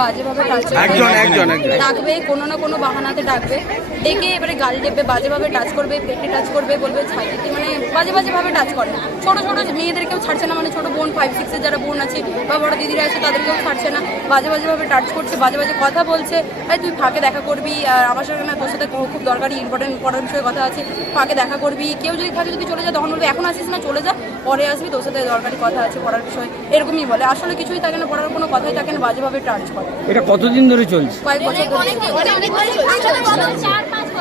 হয়েছে একজন, একজন, একজন। ডাকবে কোনো না কোনো বাহানাতে ডাকবে ডেকে এবারে গাল টেপে বাজেভাবে টাচ করবে পেটে টাচ করবে বলবে ছাইতে মানে বাজে বাজেভাবে টাচ করে। ছোট ছোট মেয়েদেরকেও ছাড়ছে না মানে ছোট বোন ফাইভ সিক্সের যারা বোন আছে বা বড় দিদিরা আছে তাদেরকেও ছাড়ছে না। বাজে বাজেভাবে টাচ করছে বাজে বাজে কথা বলছে। ভাই তুই ফাঁকে দেখা করবি আর আমার সঙ্গে না তোর সাথে খুব দরকারি ইম্পর্টেন্ট পড়ার বিষয়ে কথা আছে। ফাঁকে দেখা করবি। কেউ যদি থাকে যদি চলে যায় তখন বলবে এখন আসিস না চলে যা। পরে আসবি তোর সাথে দরকারি কথা আছে পড়ার বিষয়। এরকমই বলে। আসলে কিছুই থাকে না পড়ার কোনো কথাই থাকে না বাজেভাবে টাচ করে। এটা কতদিন ধরে চলছে? কয়েক বছর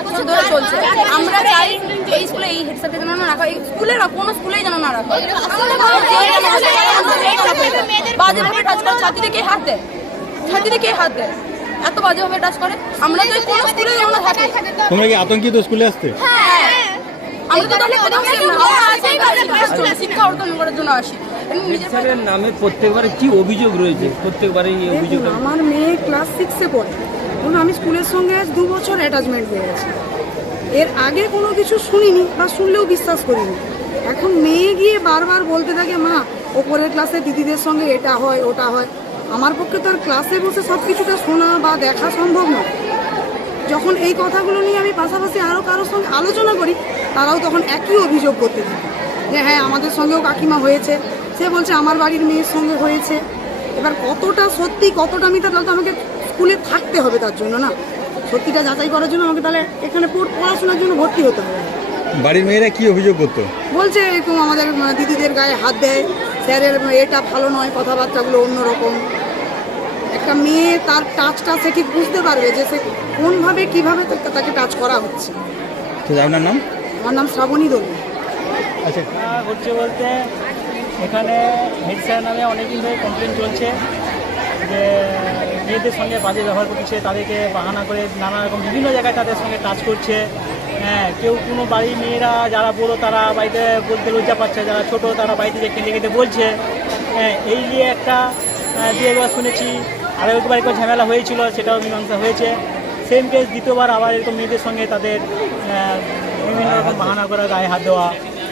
বছর ধরে চলছে। আমরা চাই এই স্কুলে এই হেডসেটে যেন না রাখা এই স্কুলে না কোনো স্কুলেই যেন না রাখা বাজেভাবে টাচ করে ছাত্রীদের কে হাত দেয়? ছাত্রীদের কে হাত দেয়? এত বাজেভাবে টাচ করে। আমরা তো কোনো স্কুলে যেন না থাকি। তোমরা কি আতঙ্কিত স্কুলে আসতে? আমরা তো তাহলে কোথাও। শিক্ষা অর্জন করার জন্য আসি। নামে প্রত্যেকবারে কি অভিযোগ রয়েছে? প্রত্যেকবারে এই অভিযোগটা আমার মেয়ে ক্লাস সিক্সে পড়ে। ধরুন আমি স্কুলের সঙ্গে দু বছর অ্যাটাচমেন্ট হয়ে গেছে এর আগে কোনো কিছু শুনিনি বা শুনলেও বিশ্বাস করিনি। এখন মেয়ে গিয়ে বারবার বলতে থাকে, মা, ওপরের ক্লাসে দিদিদের সঙ্গে এটা হয়, ওটা হয়। আমার পক্ষে তো আর ক্লাসে বসে সব কিছুটা শোনা বা দেখা সম্ভব নয়। যখন এই কথাগুলো নিয়ে আমি পাশাপাশি আরও কারোর সঙ্গে আলোচনা করি, তারাও তখন একই অভিযোগ করতে থাকে যে হ্যাঁ আমাদের সঙ্গেও কাকিমা হয়েছে। সে বলছে, আমার বাড়ির মেয়ের সঙ্গে হয়েছে। এবার কতটা সত্যি, কতটা মিথ্যা তাহলে তো আমাকে স্কুলে থাকতে হবে তার জন্য না? সত্যিটা যাচাই করার জন্য আমাকে তাহলে এখানে পড়াশোনার জন্য ভর্তি হতে হবে। বাড়ির মেয়েরা কি অভিযোগ করতো? বলছে এরকম আমাদের দিদিদের গায়ে হাত দেয়। স্যারের এটা ভালো নয় কথাবার্তাগুলো অন্যরকম। একটা মেয়ে তার টাচটা সে ঠিক বুঝতে পারবে যে সে কোনভাবে কীভাবে তাকে- তাকে টাচ করা হচ্ছে। আপনার নাম? আমার নাম শ্রাবণী দোল আচ্ছা ঘটছে বলতে এখানে হেড স্যার নামে অনেকদিন ধরে কমপ্লেন চলছে। যে মেয়েদের সঙ্গে বাজে ব্যবহার করছে, তাদেরকে বাহানা করে নানা রকম বিভিন্ন জায়গায় তাদের সঙ্গে টাচ করছে। হ্যাঁ কেউ কোনো বাড়ির মেয়েরা যারা বড়ো, তারা বাড়িতে বলতে লজ্জা পাচ্ছে, যারা ছোট, তারা বাড়িতে যে কেঁদে কেঁদে বলছে। হ্যাঁ এই নিয়ে একটা দিয়ে একবার শুনেছি আরও একবার একবার ঝামেলা হয়েছিল, সেটাও মীমাংসা হয়েছে। সেম কেস দ্বিতীয়বার আবার এরকম মেয়েদের সঙ্গে তাদের বিভিন্ন রকম বাহানা করা, গায়ে হাত দেওয়া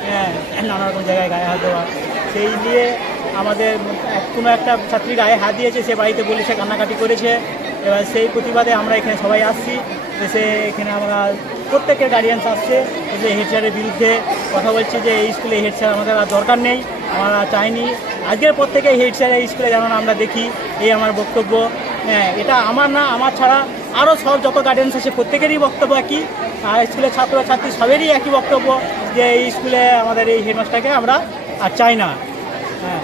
হ্যাঁ নানা রকম জায়গায় গায়ে হাত দেওয়া। সেই নিয়ে আমাদের কোনো একটা ছাত্রী গায়ে হাত দিয়েছে, সে বাড়িতে বলেছে কান্নাকাটি করেছে। এবার সেই প্রতিবাদে আমরা এখানে সবাই আসছি। এসে এখানে আমরা প্রত্যেকের গার্ডিয়ানস আসছে। এসে হেড স্যারের বিরুদ্ধে কথা বলছি যে, এই স্কুলে হেড স্যার আমাদের আর দরকার নেই, আমরা চাইনি। আজকের পর থেকে হেড এই স্কুলে যেন আমরা দেখি, এই আমার বক্তব্য। হ্যাঁ এটা আমার না, আমার ছাড়া আরও সব যত গার্ডেন্স আছে, প্রত্যেকেরই বক্তব্য একই। আর স্কুলের ছাত্র ছাত্রী সবেরই একই বক্তব্য যে, এই স্কুলে আমাদের এই হেডমাস্টারকে আমরা আর চাই না। হ্যাঁ।